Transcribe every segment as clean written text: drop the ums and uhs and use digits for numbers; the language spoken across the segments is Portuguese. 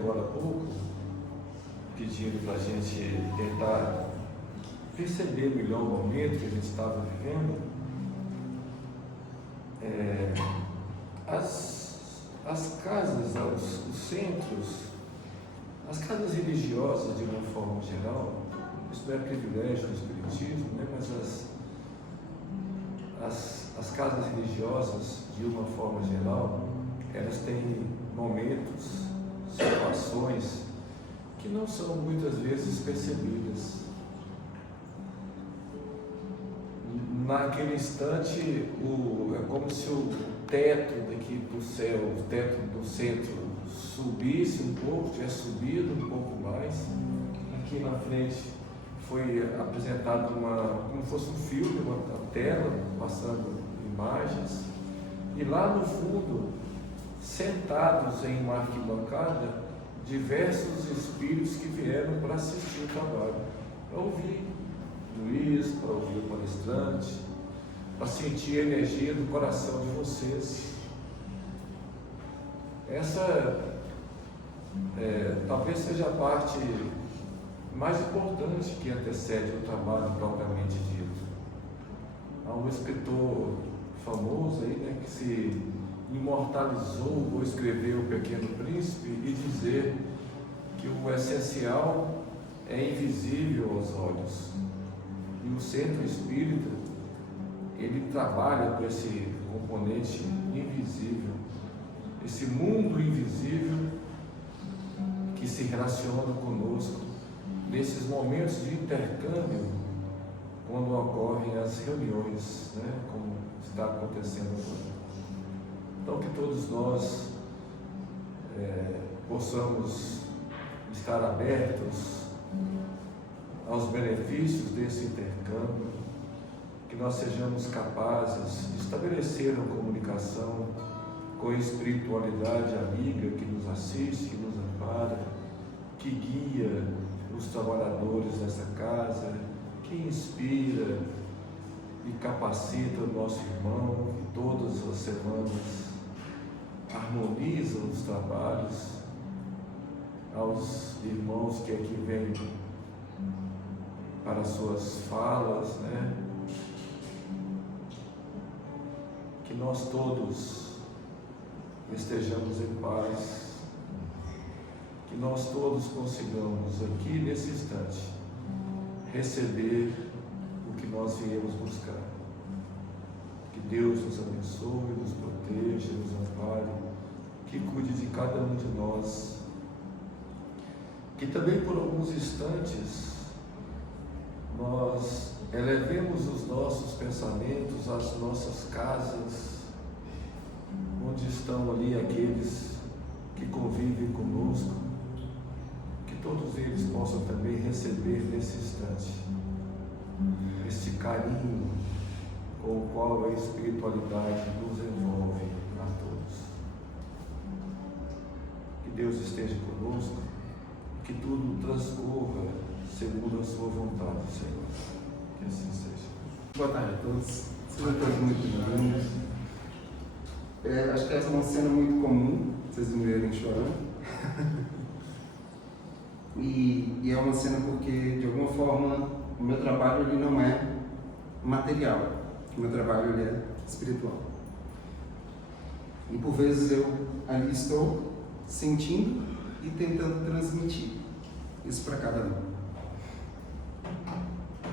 agora há pouco, pedindo para a gente tentar perceber melhor o momento que a gente estava vivendo. As casas, os centros, as casas religiosas de uma forma geral, isso não é privilégio do Espiritismo, né? Mas as casas religiosas, de uma forma geral, elas têm momentos, situações que não são muitas vezes percebidas. Naquele instante, é como se o teto daqui do céu, o teto do centro, subisse um pouco, tivesse subido um pouco mais. Aqui na frente foi apresentado como se fosse um filme, uma tela, passando imagens. E lá no fundo, sentados em uma arquibancada, diversos espíritos que vieram para assistir o trabalho, para ouvir Luiz, para ouvir o palestrante, para sentir a energia do coração de vocês. Essa talvez seja a parte mais importante que antecede o trabalho propriamente dito. Há um escritor famoso aí, né, que se imortalizou ou escreveu O Pequeno Príncipe e dizer que o essencial é invisível aos olhos. E o centro espírita, ele trabalha com esse componente invisível, esse mundo invisível que se relaciona conosco nesses momentos de intercâmbio, quando ocorrem as reuniões, né, como está acontecendo agora. Então, que todos nós possamos estar abertos aos benefícios desse intercâmbio, que nós sejamos capazes de estabelecer uma comunicação com a espiritualidade amiga que nos assiste, que nos ampara, que guia os trabalhadores dessa casa, que inspira e capacita o nosso irmão, que todas as semanas harmoniza os trabalhos, aos irmãos que aqui vêm para suas falas, né? Que nós todos estejamos em paz, que nós todos consigamos aqui nesse instante receber o que nós viemos buscar. Que Deus nos abençoe, nos proteja, nos ampare, que cuide de cada um de nós, que também por alguns instantes nós elevemos os nossos pensamentos às nossas casas, onde estão ali aqueles que convivem conosco, que todos eles possam também receber nesse instante esse carinho com o qual a espiritualidade nos envolve a todos. Que Deus esteja conosco, que tudo transcorra segundo a sua vontade, Senhor. Que assim seja. Boa tarde a todos. Sejam todos muito bem-vindos. Acho que essa é uma cena muito comum, vocês me verem chorando. E é uma cena porque, de alguma forma, o meu trabalho ele não é material. O meu trabalho ele é espiritual. E por vezes eu ali estou sentindo e tentando transmitir isso para cada um.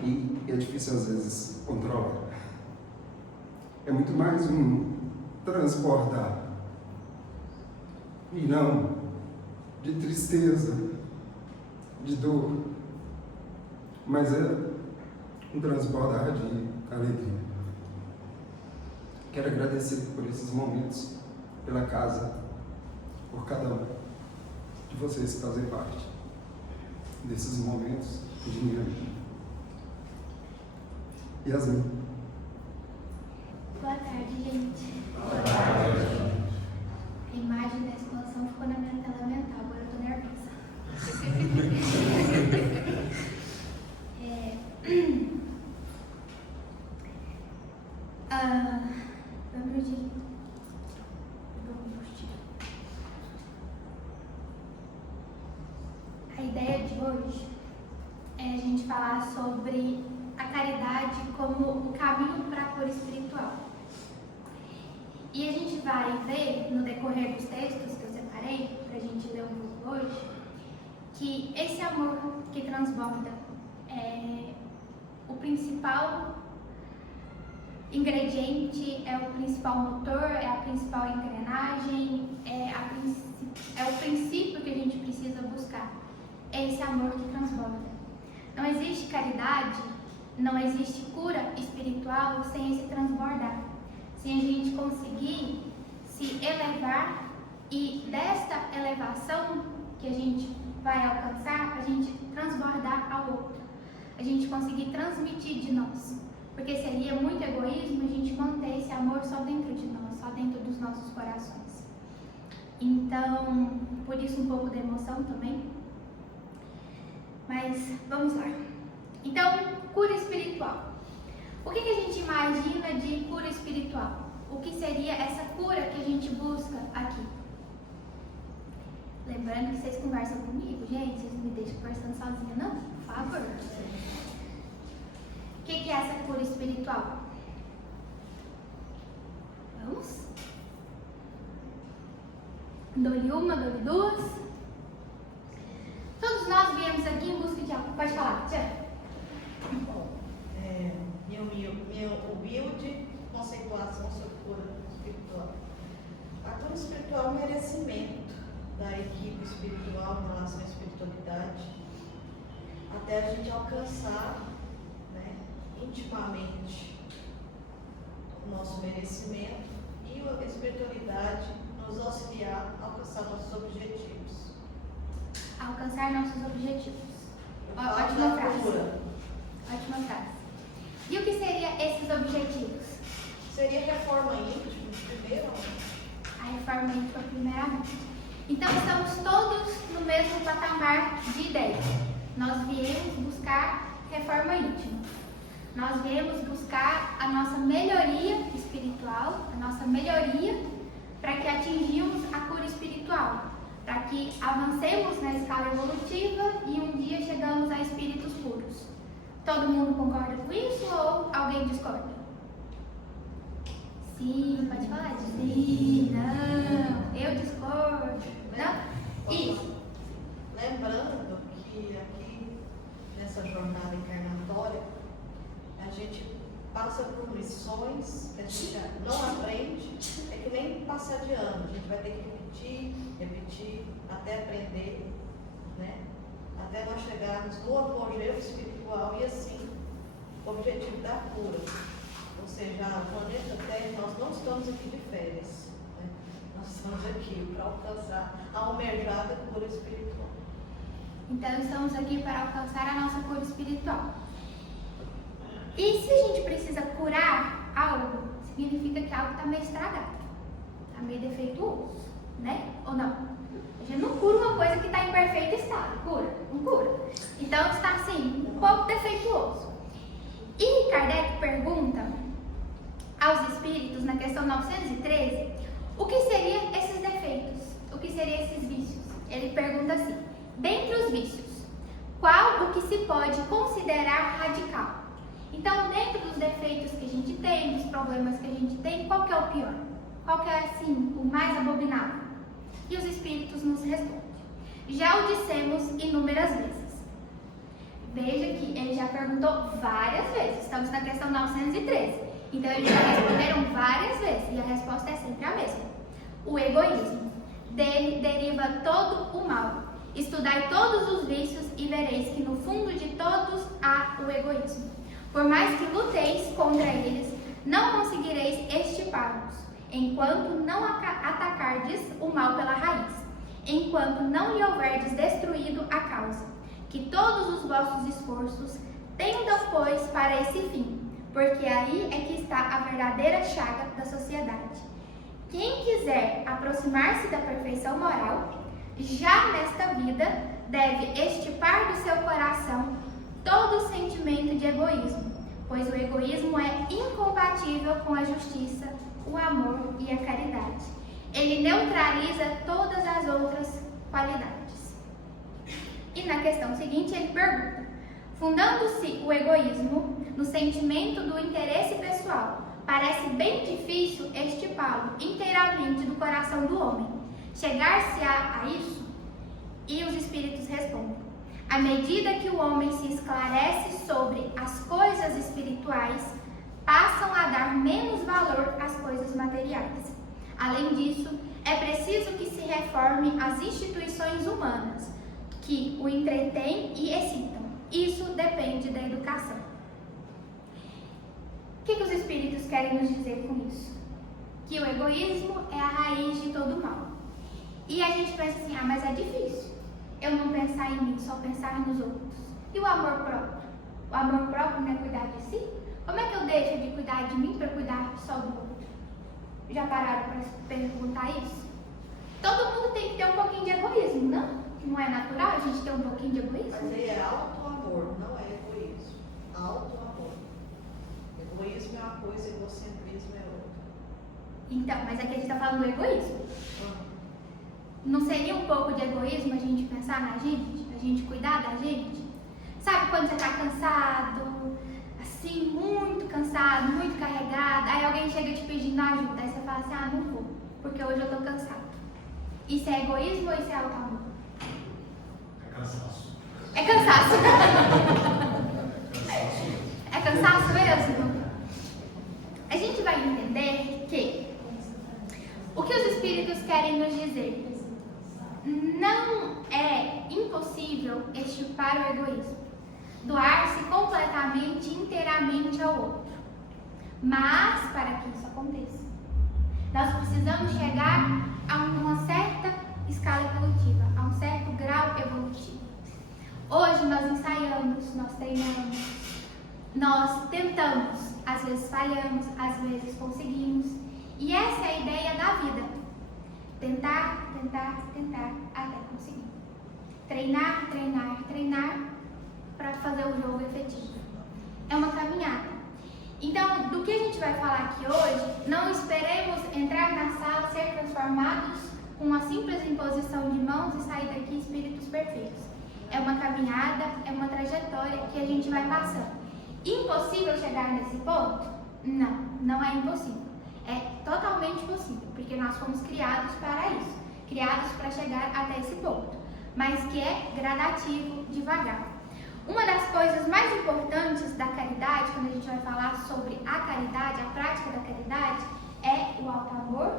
E é difícil às vezes controlar. É muito mais um transbordar. E não de tristeza, de dor, mas é um transbordar de alegria. Quero agradecer por esses momentos, pela casa, por cada um de vocês que fazem parte desses momentos de minha vida. Yasmin. Boa tarde, gente. Boa tarde. A imagem da explosão ficou na minha tela mental, agora eu tô nervosa. Um minutinho. ideia de hoje é a gente falar sobre a caridade como o caminho para a cura espiritual. E a gente vai ver, no decorrer dos textos que eu separei, para a gente ler um pouco hoje, que esse amor que transborda é o principal ingrediente, é o principal motor, é a principal engrenagem, é o princípio que a gente precisa buscar. É esse amor que transborda. Não existe caridade, não existe cura espiritual sem esse transbordar. Sem a gente conseguir se elevar e desta elevação que a gente vai alcançar, a gente transbordar ao outro. A gente conseguir transmitir de nós. Porque seria muito egoísmo a gente manter esse amor só dentro de nós, só dentro dos nossos corações. Então, por isso um pouco de emoção também. Mas vamos lá. Então, cura espiritual. O que a gente imagina de cura espiritual? O que seria essa cura que a gente busca aqui? Lembrando que vocês conversam comigo, gente, vocês não me deixam conversando sozinha, não? Por favor. O que é essa cura espiritual? Vamos? Dou-lhe uma, dou-lhe duas. Todos nós viemos aqui em busca de algo. Pode falar, Tia. Bom, minha humilde conceituação sobre cura espiritual. A cura espiritual é um merecimento da equipe espiritual em relação à espiritualidade, até a gente alcançar, né, intimamente o nosso merecimento e a espiritualidade nos auxiliar a alcançar nossos objetivos. Alcançar nossos objetivos. Ótima frase. cura. Ótima frase. E o que seriam esses objetivos? Seria reforma íntima, primeiro. A reforma íntima, primeiramente. Então, estamos todos no mesmo patamar de ideia. Nós viemos buscar reforma íntima. Nós viemos buscar a nossa melhoria espiritual, a nossa melhoria para que atingimos a cura espiritual, para que avancemos na escala evolutiva e um dia chegamos a espíritos puros. Todo mundo concorda com isso ou alguém discorda? Sim, pode falar. Sim, não, eu discordo. Não? Isso. Lembrando que aqui, nessa jornada encarnatória, a gente passa por lições que a gente não aprende, é que nem passar de ano, a gente vai ter que repetir, até aprender, né? Até nós chegarmos no apogeu espiritual e assim, o objetivo da cura. Ou seja, o planeta Terra, nós não estamos aqui de férias, né? Nós estamos aqui para alcançar a almejada cura espiritual. Então, estamos aqui para alcançar a nossa cura espiritual. E se a gente precisa curar algo, significa que algo está meio estragado, está meio defeituoso, né? Ou não? A gente não cura uma coisa que está em perfeito estado, cura? Não cura. Então, está assim, um pouco defeituoso. E Kardec pergunta aos espíritos, na questão 913, o que seriam esses defeitos? O que seriam esses vícios? Ele pergunta assim, dentre os vícios, qual o que se pode considerar radical? Então, dentro dos defeitos que a gente tem, dos problemas que a gente tem, qual que é o pior? Qual que é, assim, o mais abominável? E os espíritos nos respondem. Já o dissemos inúmeras vezes. Veja que ele já perguntou várias vezes. Estamos na questão 913. Então, eles já responderam várias vezes. E a resposta é sempre a mesma. O egoísmo. Dele deriva todo o mal. Estudai todos os vícios e vereis que no fundo de todos há o egoísmo. Por mais que luteis contra eles, não conseguireis extirpá-los, enquanto não atacardes o mal pela raiz, enquanto não lhe houverdes destruído a causa. Que todos os vossos esforços tendam, pois, para esse fim, porque aí é que está a verdadeira chaga da sociedade. Quem quiser aproximar-se da perfeição moral, já nesta vida deve extirpar do seu coração todo sentimento de egoísmo, pois o egoísmo é incompatível com a justiça, o amor e a caridade. Ele neutraliza todas as outras qualidades. E na questão seguinte ele pergunta: fundando-se o egoísmo no sentimento do interesse pessoal, parece bem difícil extirpá-lo inteiramente do coração do homem. Chegar-se a isso? E os espíritos respondem: à medida que o homem se esclarece sobre as coisas espirituais, passam a dar menos valor às coisas materiais. Além disso, é preciso que se reformem as instituições humanas, que o entretêm e excitam. Isso depende da educação. O que os espíritos querem nos dizer com isso? Que o egoísmo é a raiz de todo mal. E a gente pensa assim: mas é difícil eu não pensar em mim, só pensar nos outros. E o amor próprio? O amor próprio não é cuidar de si? Como é que eu deixo de cuidar de mim para cuidar só do outro? Já pararam para perguntar isso? Todo mundo tem que ter um pouquinho de egoísmo, não? Não é natural a gente ter um pouquinho de egoísmo? Mas aí é auto-amor, não é egoísmo. Auto-amor. Egoísmo é uma coisa, egocentrismo é outra. Então, mas aqui a gente está falando do egoísmo. Não seria um pouco de egoísmo a gente pensar na gente? A gente cuidar da gente? Sabe quando você está cansado, assim, muito cansado, muito carregado, aí alguém chega te pedindo ajuda, aí você fala assim: não vou, porque hoje eu estou cansado. Isso é egoísmo ou isso é auto-amor? É cansaço. É cansaço. É cansaço. É cansaço mesmo? A gente vai entender que o que os espíritos querem nos dizer: não é impossível extirpar o egoísmo, doar-se completamente, inteiramente ao outro. Mas, para que isso aconteça, nós precisamos chegar a uma certa escala evolutiva, a um certo grau evolutivo. Hoje nós ensaiamos, nós treinamos, nós tentamos, às vezes falhamos, às vezes conseguimos. E essa é a ideia da vida. Tentar, tentar, tentar, até conseguir. Treinar, treinar, treinar para fazer o jogo efetivo. É uma caminhada. Então, do que a gente vai falar aqui hoje, não esperemos entrar na sala, ser transformados com uma simples imposição de mãos e sair daqui espíritos perfeitos. É uma caminhada, é uma trajetória que a gente vai passando. Impossível chegar nesse ponto? Não, não é impossível. É totalmente possível, porque nós fomos criados para isso, criados para chegar até esse ponto, mas que é gradativo, devagar. Uma das coisas mais importantes da caridade, quando a gente vai falar sobre a caridade, a prática da caridade, é o auto-amor,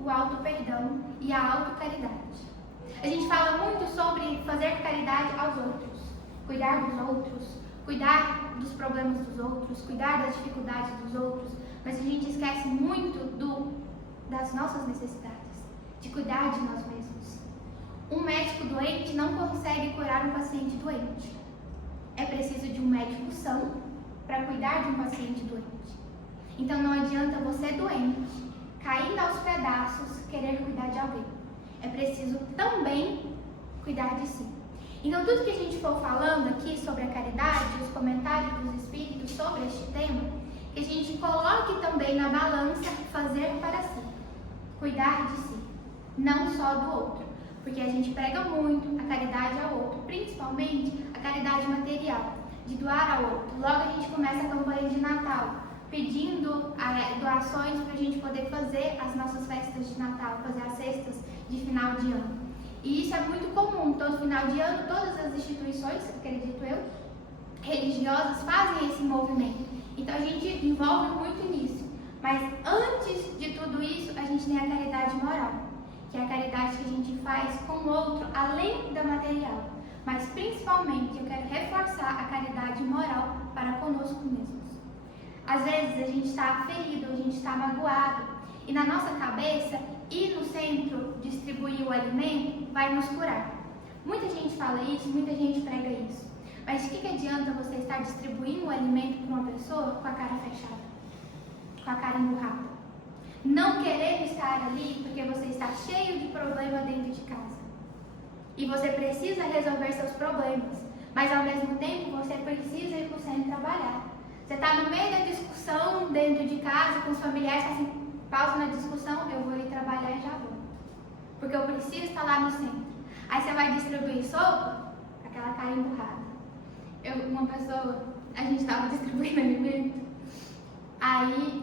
o auto-perdão e a auto-caridade. A gente fala muito sobre fazer caridade aos outros, cuidar dos outros, cuidar dos problemas dos outros, cuidar das dificuldades dos outros, mas a gente esquece muito das nossas necessidades, de cuidar de nós mesmos. Um médico doente não consegue curar um paciente doente. É preciso de um médico são para cuidar de um paciente doente. Então não adianta você doente, caindo aos pedaços, querer cuidar de alguém. É preciso também cuidar de si. Então tudo que a gente for falando aqui sobre a caridade, os comentários dos espíritos sobre este tema, que a gente coloque também na balança fazer para si, cuidar de si, não só do outro. Porque a gente prega muito a caridade ao outro, principalmente a caridade material, de doar ao outro. Logo a gente começa a campanha de Natal, pedindo doações para a gente poder fazer as nossas festas de Natal, fazer as cestas de final de ano. E isso é muito comum, todo final de ano, todas as instituições, acredito eu, religiosas fazem esse movimento. Então a gente envolve muito nisso. Mas antes de tudo isso, a gente tem a caridade moral, que é a caridade que a gente faz com o outro, além da material. Mas principalmente eu quero reforçar a caridade moral para conosco mesmos. Às vezes a gente está ferido, a gente está magoado, e na nossa cabeça, ir no centro distribuir o alimento vai nos curar. Muita gente fala isso, muita gente prega isso. Mas de que adianta você estar distribuindo o alimento para uma pessoa com a cara fechada, com a cara emburrada? Não querer estar ali porque você está cheio de problema dentro de casa. E você precisa resolver seus problemas, mas ao mesmo tempo você precisa ir para o centro trabalhar. Você está no meio da discussão dentro de casa com os familiares, assim, pausa na discussão, eu vou ir trabalhar e já volto. Porque eu preciso estar lá no centro. Aí você vai distribuir sopa, a aquela cara emburrada. Uma pessoa, a gente estava distribuindo alimento, aí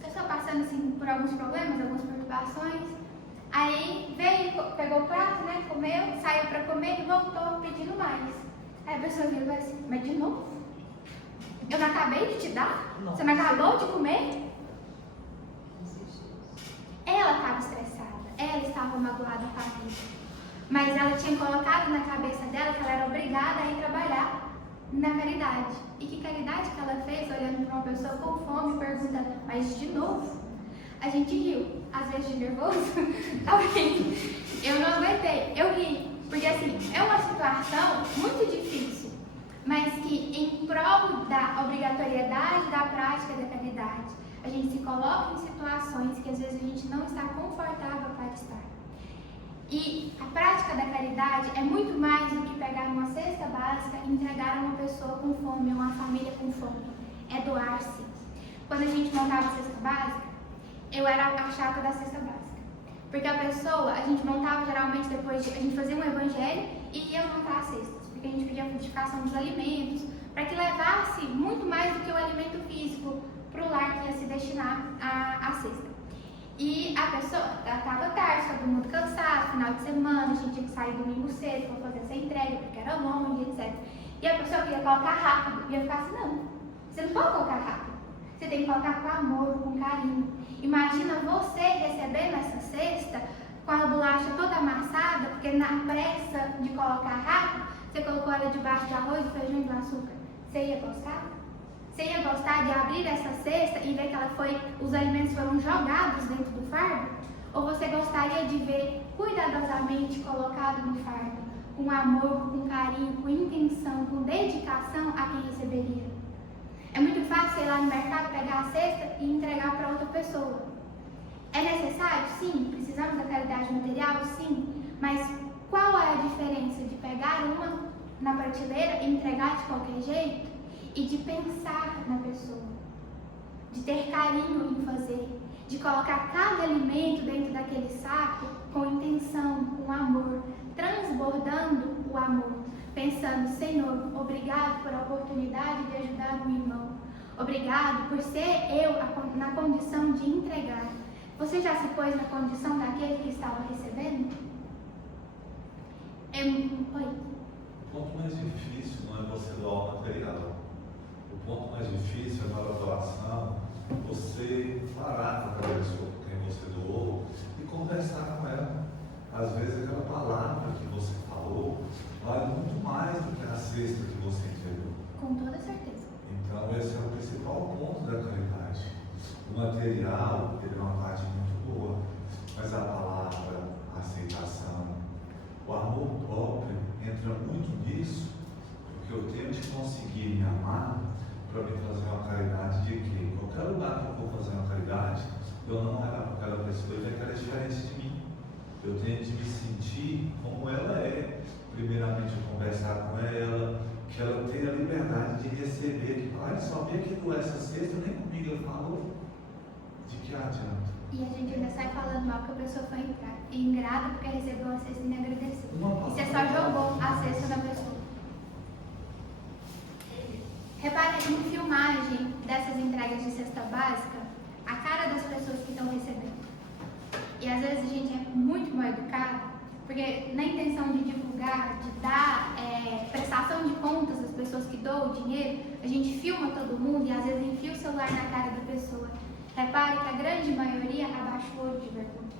a pessoa passando assim por alguns problemas, algumas perturbações, aí veio, pegou o prato, né, comeu, saiu para comer e voltou pedindo mais. Aí a pessoa viu e falou assim, mas de novo? Eu não acabei de te dar? Não. Você não acabou de comer? Ela estava estressada, ela estava magoada com a vida, mas ela tinha colocado na cabeça dela que ela era obrigada a ir trabalhar na caridade. E que caridade que ela fez olhando para uma pessoa com fome, perguntando, mas de novo? A gente riu, às vezes de nervoso, talvez. Eu não aguentei, eu ri, porque assim, é uma situação muito difícil, mas que em prol da obrigatoriedade da prática da caridade, a gente se coloca em situações que às vezes a gente não está confortável para estar. E a prática da caridade é muito mais do que pegar uma cesta básica e entregar a uma pessoa com fome, a uma família com fome. É doar-se. Quando a gente montava a cesta básica, eu era a chata da cesta básica. Porque a pessoa, a gente montava geralmente depois a gente fazia um evangelho e ia montar as cestas. Porque a gente pedia a frutificação dos alimentos, para que levasse muito mais do que o alimento físico para o lar que ia se destinar à cesta. E a pessoa estava tarde, todo mundo cansado, final de semana, a gente tinha que sair domingo cedo para fazer essa entrega, porque era longe, etc. E a pessoa queria colocar rápido, e eu ficava assim, não, você não pode colocar rápido, você tem que colocar com amor, com carinho. Imagina você recebendo essa cesta com a bolacha toda amassada, porque na pressa de colocar rápido, você colocou ela debaixo de arroz, feijão e do açúcar. Você ia gostar? Você ia gostar de abrir essa cesta e ver que os alimentos foram jogados dentro do fardo? Ou você gostaria de ver cuidadosamente colocado no fardo, com amor, com carinho, com intenção, com dedicação a quem receberia? É muito fácil ir lá no mercado, pegar a cesta e entregar para outra pessoa. É necessário? Sim. Precisamos da caridade material? Sim. Mas qual é a diferença de pegar uma na prateleira e entregar de qualquer jeito? E de pensar na pessoa, de ter carinho em fazer, de colocar cada alimento dentro daquele saco com intenção, com amor, transbordando o amor, pensando, Senhor, obrigado por a oportunidade de ajudar o irmão, obrigado por ser eu na condição de entregar. Você já se pôs na condição daquele que estava recebendo? Oi. O ponto mais difícil não é você doar o material. O ponto mais difícil é na doação você parar com aquela pessoa com quem você doou e conversar com ela. Às vezes aquela palavra que você falou vale muito mais do que a cesta que você entregou. Com toda certeza. Então esse é o principal ponto da caridade. O material ele é uma parte muito boa, mas a palavra, a aceitação, o amor próprio entra muito nisso, porque eu tenho de conseguir me amar para me trazer uma caridade de que em qualquer lugar que eu for fazer uma caridade, eu não olhar para aquela pessoa e ver que ela é diferente de mim. Eu tenho de me sentir como ela é. Primeiramente, conversar com ela, que ela tenha a liberdade de receber, que fala, só vem aqui doar essa cesta, nem comigo ele falou. De que adianta? E a gente ainda sai falando mal que a pessoa foi ingrata porque recebeu a cesta e nem agradeceu. E você só jogou a cesta da pessoa. Repare em filmagem dessas entregas de cesta básica, a cara das pessoas que estão recebendo. E às vezes a gente é muito mal educado, porque na intenção de divulgar, de dar prestação de contas às pessoas que doam o dinheiro, a gente filma todo mundo e às vezes enfia o celular na cara da pessoa. Repare que a grande maioria abaixa o olho de vergonha.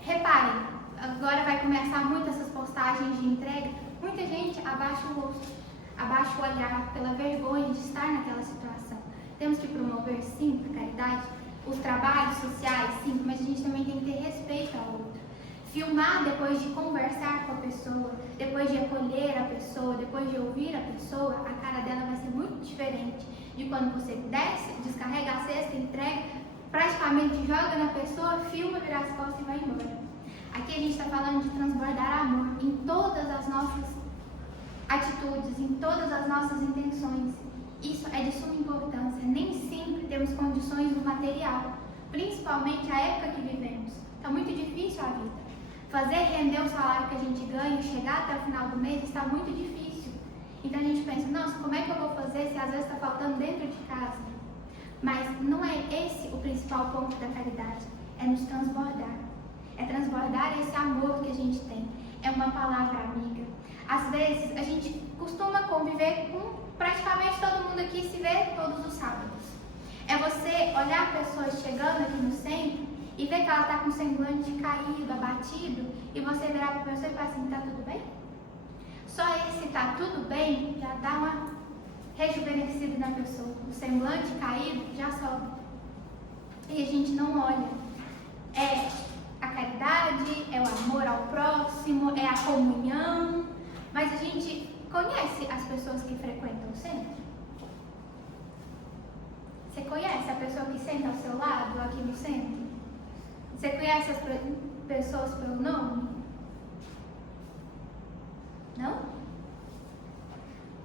Reparem, agora vai começar muito essas postagens de entrega. Muita gente abaixa o rosto, abaixa o olhar pela vergonha de estar naquela situação. Temos que promover, sim, a caridade, os trabalhos sociais, sim, mas a gente também tem que ter respeito ao outro. Filmar depois de conversar com a pessoa, depois de acolher a pessoa, depois de ouvir a pessoa, a cara dela vai ser muito diferente de quando você desce, descarrega a cesta, entrega, praticamente joga na pessoa, filma, vira as costas e vai embora. Aqui a gente está falando de transbordar amor em todas as nossas atitudes, em todas as nossas intenções. Isso é de suma importância. Nem sempre temos condições do material, principalmente a época que vivemos. Está muito difícil a vida. fazer render o salário que a gente ganha, chegar até o final do mês, está muito difícil. Então a gente pensa, nossa, como é que eu vou fazer se às vezes está faltando dentro de casa? Mas não é esse o principal ponto da caridade, é nos transbordar. É transbordar esse amor que a gente tem. É uma palavra amiga. Às vezes a gente costuma conviver com praticamente todo mundo aqui, se vê todos os sábados. É você olhar pessoas chegando aqui no centro e ver que ela está com o semblante caído, abatido, e você virar para a pessoa e falar assim, tá tudo bem? Só esse tá tudo bem já dá uma rejuvenescida na pessoa. O semblante caído já sobe. E a gente não olha. É a caridade, é o amor ao próximo, é a comunhão. Mas a gente conhece as pessoas que frequentam o centro? Você conhece a pessoa que senta ao seu lado aqui no centro? Você conhece as pessoas pelo nome? Não?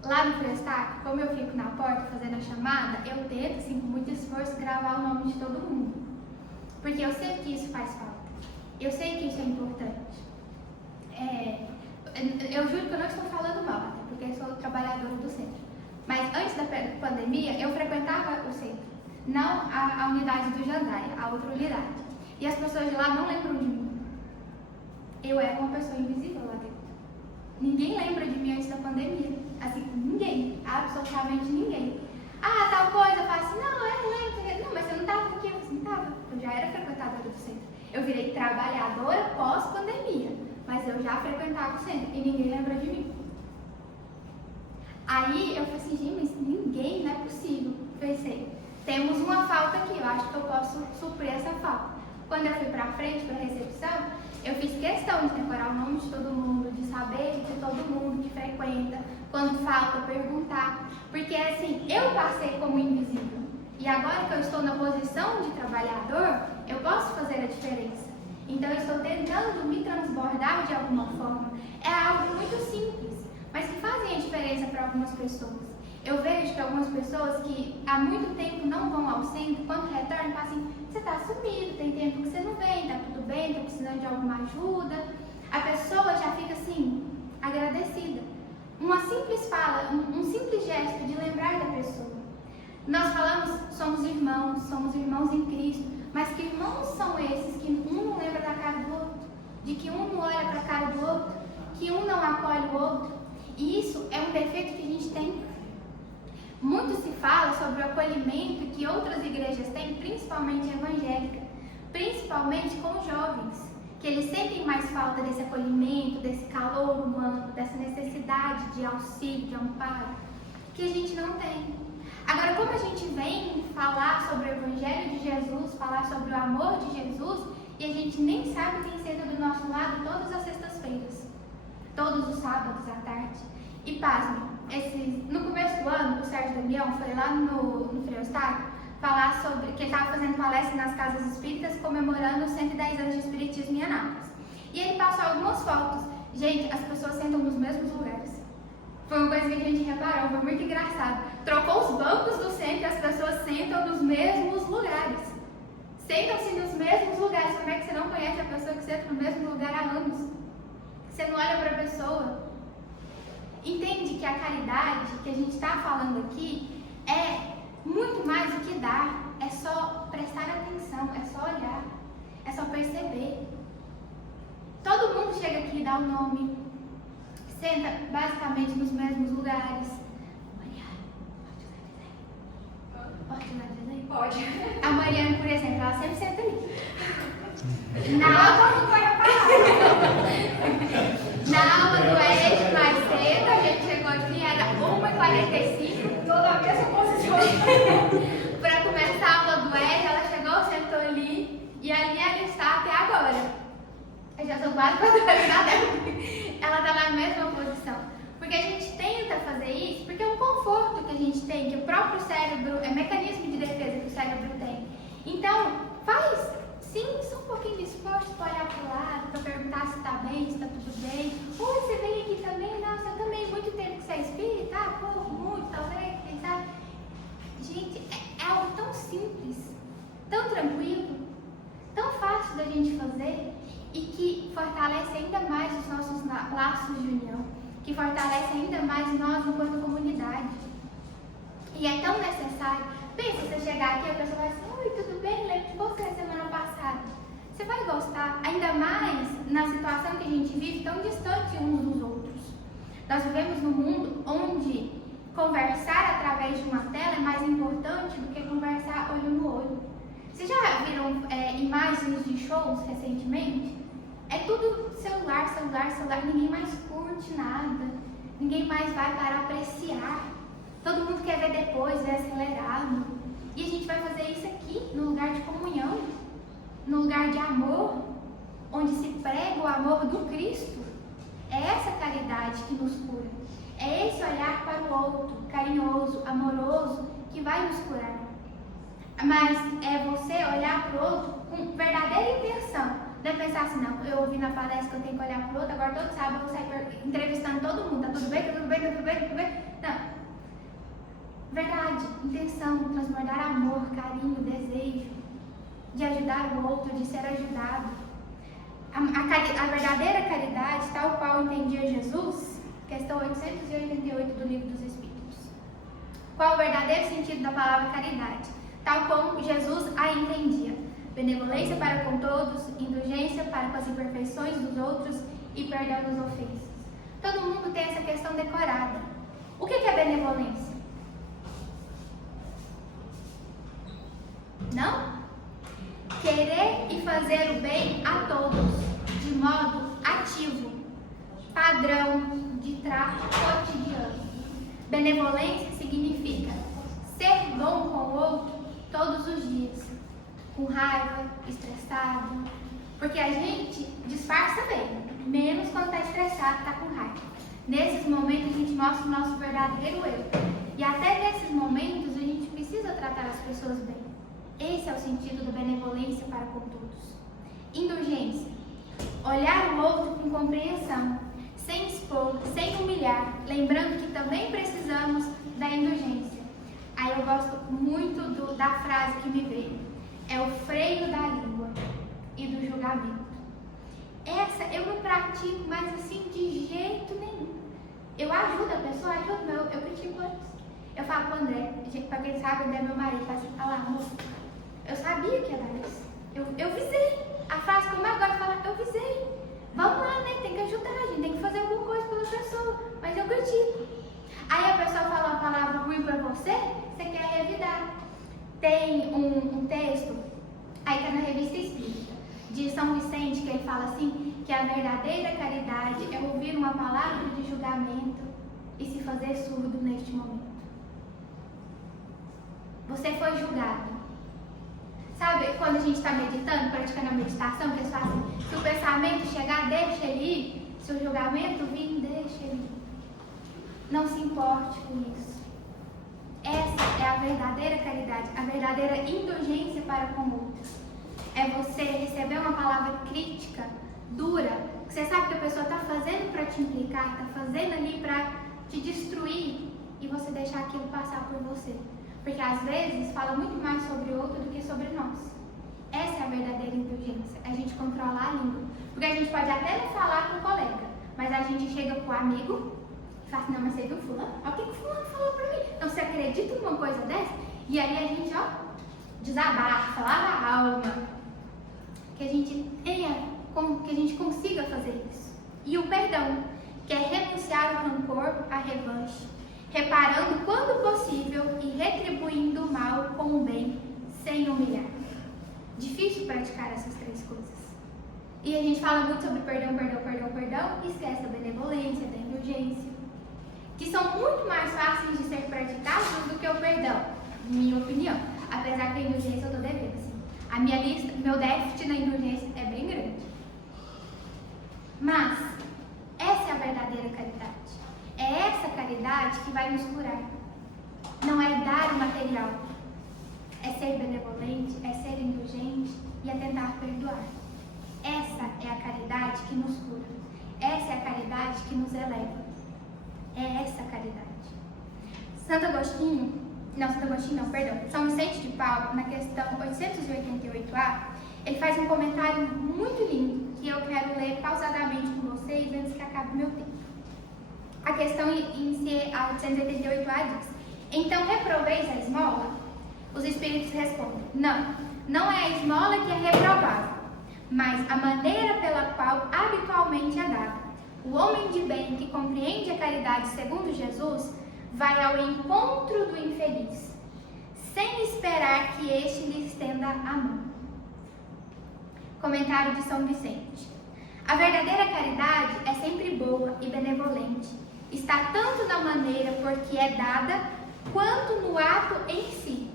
Lá no Frestac, como eu fico na porta fazendo a chamada, eu tento, assim, com muito esforço, gravar o nome de todo mundo. Porque eu sei que isso faz falta. Eu sei que isso é importante. Eu juro que eu não estou falando mal, até porque eu sou trabalhadora do centro. Mas antes da pandemia, eu frequentava o centro. Não a unidade do Jandaia, a outra unidade. E as pessoas de lá não lembram de mim. Eu era uma pessoa invisível lá dentro. Ninguém lembra de mim antes da pandemia. Assim, ninguém. Absolutamente ninguém. Ah, tal coisa. Eu falo assim, não, eu lembro. Não, mas você não estava aqui. Você não estava. Eu já era frequentadora do centro. Eu virei trabalhadora pós-pandemia. Mas eu já frequentava o centro. E ninguém lembra de mim. Aí eu falei assim, gente, mas ninguém, não é possível. Pensei, temos uma falta aqui. Eu acho que eu posso suprir essa falta. Quando eu fui pra frente, pra recepção, eu fiz questão de decorar o nome de todo mundo, de saber de todo mundo que frequenta, quando falta, perguntar. Porque assim, eu passei como invisível. E agora que eu estou na posição de trabalhador, eu posso fazer a diferença. Então eu estou tentando me transbordar de alguma forma. É algo muito simples, mas que fazem a diferença para algumas pessoas. Eu vejo que algumas pessoas que há muito tempo não vão ao centro, quando retornam, falam assim, você está sumido, tem tempo que você não vem, está tudo bem, está precisando de alguma ajuda. A pessoa já fica assim, agradecida. Uma simples fala, um simples gesto de lembrar da pessoa. Nós falamos, somos irmãos em Cristo, mas que irmãos são esses que um não lembra da cara do outro, de que um não olha para a cara do outro, que um não acolhe o outro? E isso é um defeito que a gente tem. Muito se fala sobre o acolhimento que outras igrejas têm, principalmente evangélica, principalmente com jovens, que eles sentem mais falta desse acolhimento, desse calor humano, dessa necessidade de auxílio, de amparo, que a gente não tem. Agora, como a gente vem falar sobre o Evangelho de Jesus, falar sobre o amor de Jesus, e a gente nem sabe quem senta do nosso lado todas as sextas-feiras, todos os sábados à tarde. E pasmem, no começo do ano, o Sérgio Damião foi lá no Freustac falar sobre que ele estava fazendo palestra nas casas espíritas comemorando os 110 anos de espiritismo em Anápolis. E ele passou algumas fotos. Gente, as pessoas sentam nos mesmos lugares. Foi uma coisa que a gente reparou, foi muito engraçado. Trocou os bancos do centro e as pessoas sentam nos mesmos lugares. Sentam-se nos mesmos lugares. Como é que você não conhece a pessoa que senta no mesmo lugar há anos? Você não olha para a pessoa. Entende que a caridade que a gente está falando aqui é muito mais do que dar. É só prestar atenção, é só olhar, é só perceber. Todo mundo chega aqui e dá o nome, senta basicamente nos mesmos lugares. Mariana, pode usar dizer? Pode. A Mariana, por exemplo, ela sempre senta ali. Na aula do EJA mais cedo, a gente chegou aqui, era 1h45, toda a mesma posição. Para começar a aula do EJA, ela chegou, sentou ali, e ali ela está até agora. Eu já sou quase 4 horas na dela. Ela está na mesma posição. Porque a gente tenta fazer isso, porque é um conforto que a gente tem, que o próprio cérebro, é mecanismo de defesa que o cérebro tem. Então, faz. Sim, só um pouquinho de esforço para olhar para o lado, para perguntar se está bem, se está tudo bem. Oi, você veio aqui também? Nossa, eu também, muito tempo que você é espírita? Ah, pouco, muito, talvez, quem sabe? Gente, é algo tão simples, tão tranquilo, tão fácil da gente fazer e que fortalece ainda mais os nossos laços de união, que fortalece ainda mais nós enquanto comunidade. E é tão necessário. Pensa, você chegar aqui e a pessoa vai assim: oi, tudo bem? Lembro de você semana passada. Você vai gostar, ainda mais na situação que a gente vive, tão distante uns dos outros. Nós vivemos num mundo onde conversar através de uma tela é mais importante do que conversar olho no olho. Vocês já viram imagens de shows recentemente? É tudo celular, ninguém mais curte nada, ninguém mais vai para apreciar. Todo mundo quer ver depois, ver acelerado. E a gente vai fazer isso aqui, no lugar de comunhão, no lugar de amor, onde se prega o amor do Cristo. É essa caridade que nos cura. É esse olhar para o outro, carinhoso, amoroso, que vai nos curar. Mas é você olhar para o outro com verdadeira intenção. Não é pensar assim: não, eu ouvi na palestra que eu tenho que olhar para o outro, agora todo sábado eu vou sair entrevistando todo mundo. Tá tudo bem? Tá tudo bem? Tá tudo bem? Tá tudo bem? Não. Verdade, intenção, transbordar amor, carinho, desejo de ajudar o outro, de ser ajudado. A verdadeira caridade, tal qual entendia Jesus, questão 888 do Livro dos Espíritos. Qual o verdadeiro sentido da palavra caridade? Tal como Jesus a entendia: benevolência para com todos, indulgência para com as imperfeições dos outros e perdão das ofensas. Todo mundo tem essa questão decorada. O que é benevolência? Não? Querer e fazer o bem a todos, de modo ativo, padrão de trato cotidiano. Benevolência significa ser bom com o outro todos os dias, com raiva, estressado, porque a gente disfarça bem, menos quando está estressado, está com raiva. Nesses momentos a gente mostra o nosso verdadeiro eu, e até nesses momentos a gente precisa tratar as pessoas bem. Esse é o sentido da benevolência para com todos. Indulgência: olhar o outro com compreensão, sem expor, sem humilhar, lembrando que também precisamos da indulgência. Aí eu gosto muito da frase que me veio: é o freio da língua e do julgamento. Essa eu não pratico mais assim de jeito nenhum. Eu ajudo a pessoa, eu critico antes. Eu falo com o André, para quem sabe, o André é meu marido, fala assim: olha lá, moço, eu sabia que ia dar isso. Eu visei. A frase que eu mais gosto de falar: eu visei. Vamos lá, né? Tem que ajudar, a gente tem que fazer alguma coisa pela pessoa. Mas eu critico. Aí a pessoa fala uma palavra ruim pra você, você quer revidar. Tem um texto, aí tá na Revista Espírita, de São Vicente, que ele fala assim, que a verdadeira caridade é ouvir uma palavra de julgamento e se fazer surdo neste momento. Você foi julgado. Sabe quando a gente está meditando, praticando a meditação, que eles falam assim: se o pensamento chegar, deixa ele ir. Se o julgamento vir, deixa ele ir. Não se importe com isso. Essa é a verdadeira caridade, a verdadeira indulgência para com o outro. É você receber uma palavra crítica, dura, que você sabe que a pessoa está fazendo para te implicar, está fazendo ali para te destruir, e você deixar aquilo passar por você. Porque às vezes fala muito mais sobre o outro do que sobre nós. Essa é a verdadeira indulgência, a gente controlar a língua. Porque a gente pode até não falar com o colega, mas a gente chega pro amigo e fala assim: não, mas você viu fulano? Olha o que o fulano falou pra mim. Então você acredita numa coisa dessa? E aí a gente, desabafa, lava a alma. Que a gente que a gente consiga fazer isso. E o perdão, que é renunciar ao rancor, à revanche, reparando quando possível e retribuindo o mal com o bem, sem humilhar. Difícil praticar essas três coisas. E a gente fala muito sobre perdão, e esquece da benevolência, da indulgência, que são muito mais fáceis de ser praticados do que o perdão, minha opinião. Apesar que a indulgência eu tô devendo, assim. A minha lista, meu déficit na indulgência é bem grande. Mas essa é a verdadeira caridade. É essa caridade que vai nos curar. Não é dar o material. É ser benevolente, é ser indulgente e é tentar perdoar. Essa é a caridade que nos cura. Essa é a caridade que nos eleva. É essa a caridade. São Vicente de Paulo, na questão 888A, ele faz um comentário muito lindo que eu quero ler acabe meu tempo. A questão em si, a 888A diz: então reproveis a esmola? Os espíritos respondem: não é a esmola que é reprovável, mas a maneira pela qual habitualmente é dada. O homem de bem que compreende a caridade segundo Jesus vai ao encontro do infeliz, sem esperar que este lhe estenda a mão. Comentário de São Vicente: a verdadeira caridade é sempre boa e benevolente. Está tanto na maneira por que é dada, quanto no ato em si.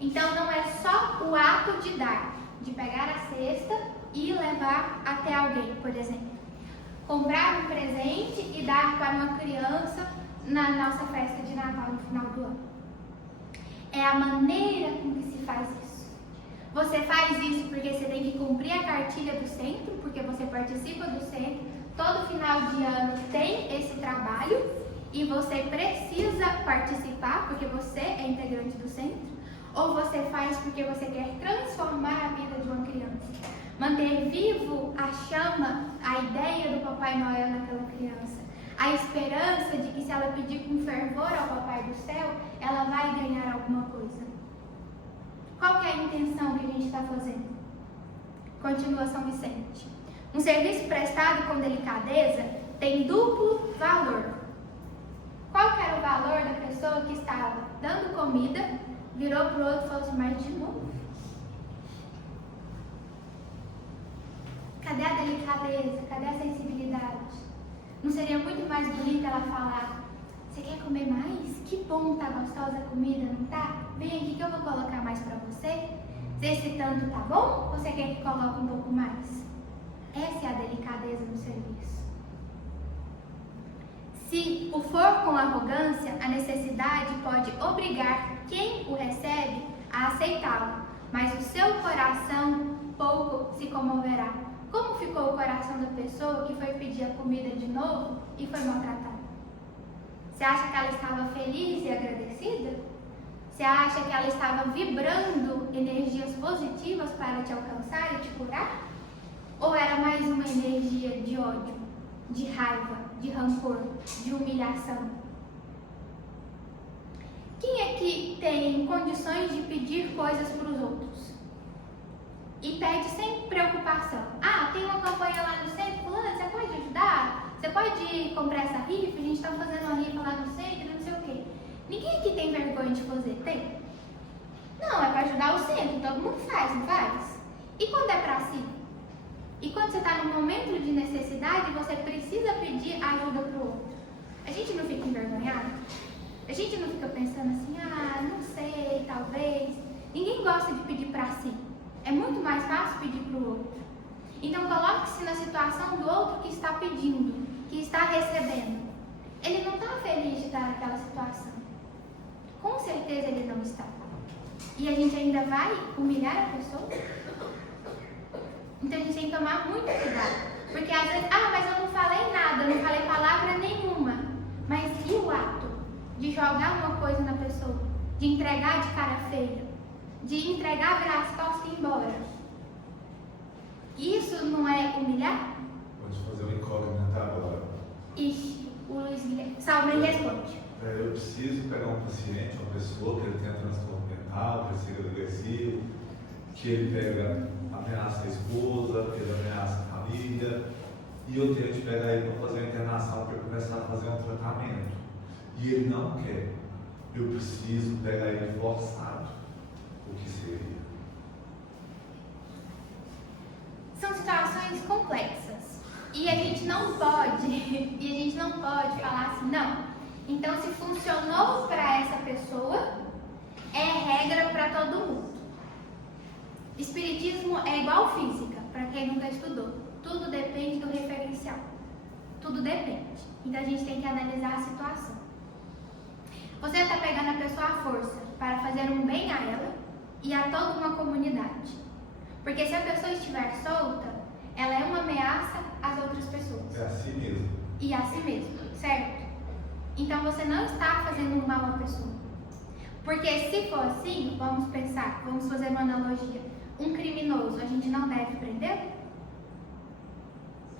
Então não é só o ato de dar, de pegar a cesta e levar até alguém, por exemplo. Comprar um presente e dar para uma criança na nossa festa de Natal no final do ano. É a maneira com que se faz isso. Você faz isso porque você tem que cumprir a cartilha do centro, porque você participa do centro. Todo final de ano tem esse trabalho e você precisa participar porque você é integrante do centro. Ou você faz porque você quer transformar a vida de uma criança, manter vivo a chama, a ideia do Papai Noel naquela criança, a esperança de que se ela pedir com fervor ao Papai do Céu, ela vai ganhar alguma coisa. Qual que é a intenção que a gente está fazendo? Continua São Vicente: um serviço prestado com delicadeza tem duplo valor. Qual que era o valor da pessoa que estava dando comida, virou para o outro e falou assim: mas de novo? Cadê a delicadeza? Cadê a sensibilidade? Não seria muito mais bonito ela falar: você quer comer mais? Que bom, tá gostosa a comida, não tá? Vem aqui que eu vou colocar mais para você. Esse tanto tá bom? Ou você quer que coloque um pouco mais? Essa é a delicadeza no serviço. Se o for com arrogância, a necessidade pode obrigar quem o recebe a aceitá-lo, mas o seu coração pouco se comoverá. Como ficou o coração da pessoa que foi pedir a comida de novo e foi maltratada? Você acha que ela estava feliz e agradecida? Você acha que ela estava vibrando energias positivas para te alcançar e te curar? Ou era mais uma energia de ódio, de raiva, de rancor, de humilhação? Quem é que tem condições de pedir coisas para os outros? E pede sem preocupação. Ah, tem uma campanha lá no centro, fulano, você pode ajudar? Você pode comprar essa rifa? A gente está fazendo uma rifa lá no centro, não sei o quê. Ninguém aqui tem vergonha de fazer, tem? Não, é para ajudar o centro, todo mundo faz, não faz? E quando é para si? E quando você está num momento de necessidade, você precisa pedir ajuda para o outro. A gente não fica envergonhado? A gente não fica pensando assim: ah, não sei, talvez. Ninguém gosta de pedir para si. É muito mais fácil pedir para o outro. Então coloque-se na situação do outro que está pedindo, que está recebendo. Ele não está feliz de estar naquela situação. Com certeza ele não está. E a gente ainda vai humilhar a pessoa? Então a gente tem que tomar muito cuidado. Porque às vezes, mas eu não falei nada, eu não falei palavra nenhuma. Mas e o ato de jogar uma coisa na pessoa? De entregar de cara feia? De entregar, virar as costas e ir embora? Isso não é humilhar? Pode fazer uma incógnita agora. Ixi, o Luiz Salve responde. Eu preciso pegar um paciente, uma pessoa que ele tem transtorno mental, que seja agressivo, que ele ameaça a esposa, que ele ameaça a família, e eu tenho que pegar ele para fazer a internação, para começar a fazer um tratamento. E ele não quer. Eu preciso pegar ele forçado. O que seria? São situações complexas. E a gente não pode falar assim, não. Então, se funcionou para essa pessoa, é regra para todo mundo. Espiritismo é igual física, para quem nunca estudou. Tudo depende do referencial. Tudo depende. Então, a gente tem que analisar a situação. Você está pegando a pessoa à força para fazer um bem a ela e a toda uma comunidade. Porque se a pessoa estiver solta, ela é uma ameaça às outras pessoas. É assim mesmo. E a si mesmo, certo? Então você não está fazendo um mal à pessoa. Porque se for assim, vamos pensar, vamos fazer uma analogia. Um criminoso, a gente não deve prender?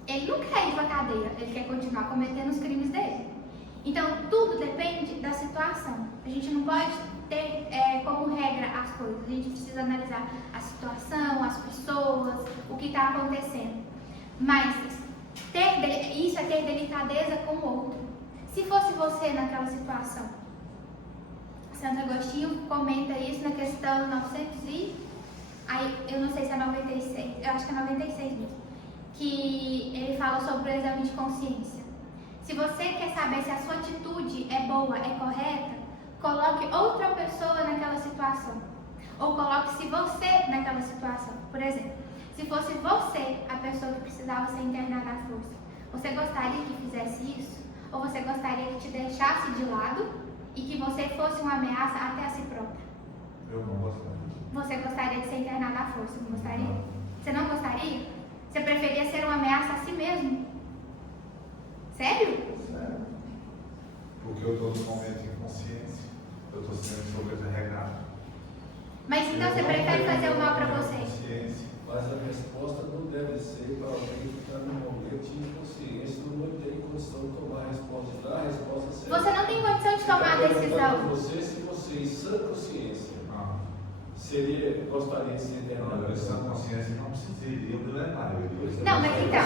ele não quer ir para a cadeia, ele quer continuar cometendo os crimes dele. Então, tudo depende da situação. A gente não pode ter como regra as coisas. A gente precisa analisar a situação, as pessoas, o que está acontecendo. Mas isso é ter delicadeza com o outro. Se fosse você naquela situação, Santo Agostinho comenta isso na questão 900 aí eu não sei se é 96, eu acho que é 96 mesmo, que ele fala sobre o exame de consciência. Se você quer saber se a sua atitude é boa, é correta, coloque outra pessoa naquela situação. Ou coloque-se você naquela situação. Por exemplo, se fosse você a pessoa que precisava ser internada à força, você gostaria que fizesse isso? Ou você gostaria que te deixasse de lado e que você fosse uma ameaça até a si próprio? Eu não gostaria. Você gostaria de ser internado à força, não gostaria? Você não gostaria? Você preferia ser uma ameaça a si mesmo? Sério? Sério. Porque eu estou no momento de inconsciência. Eu estou sendo sobrecarregado. Mas então você prefere fazer o mal para você? Consciência. Mas a resposta não deve ser para alguém que está no momento de inconsciência, não tem condição de tomar a resposta. Dar a resposta certa. Você não tem condição de tomar a decisão. Você, se você, em sã consciência, gostaria de ser internado. Não, essa consciência não precisaria me levar. Não, mas então,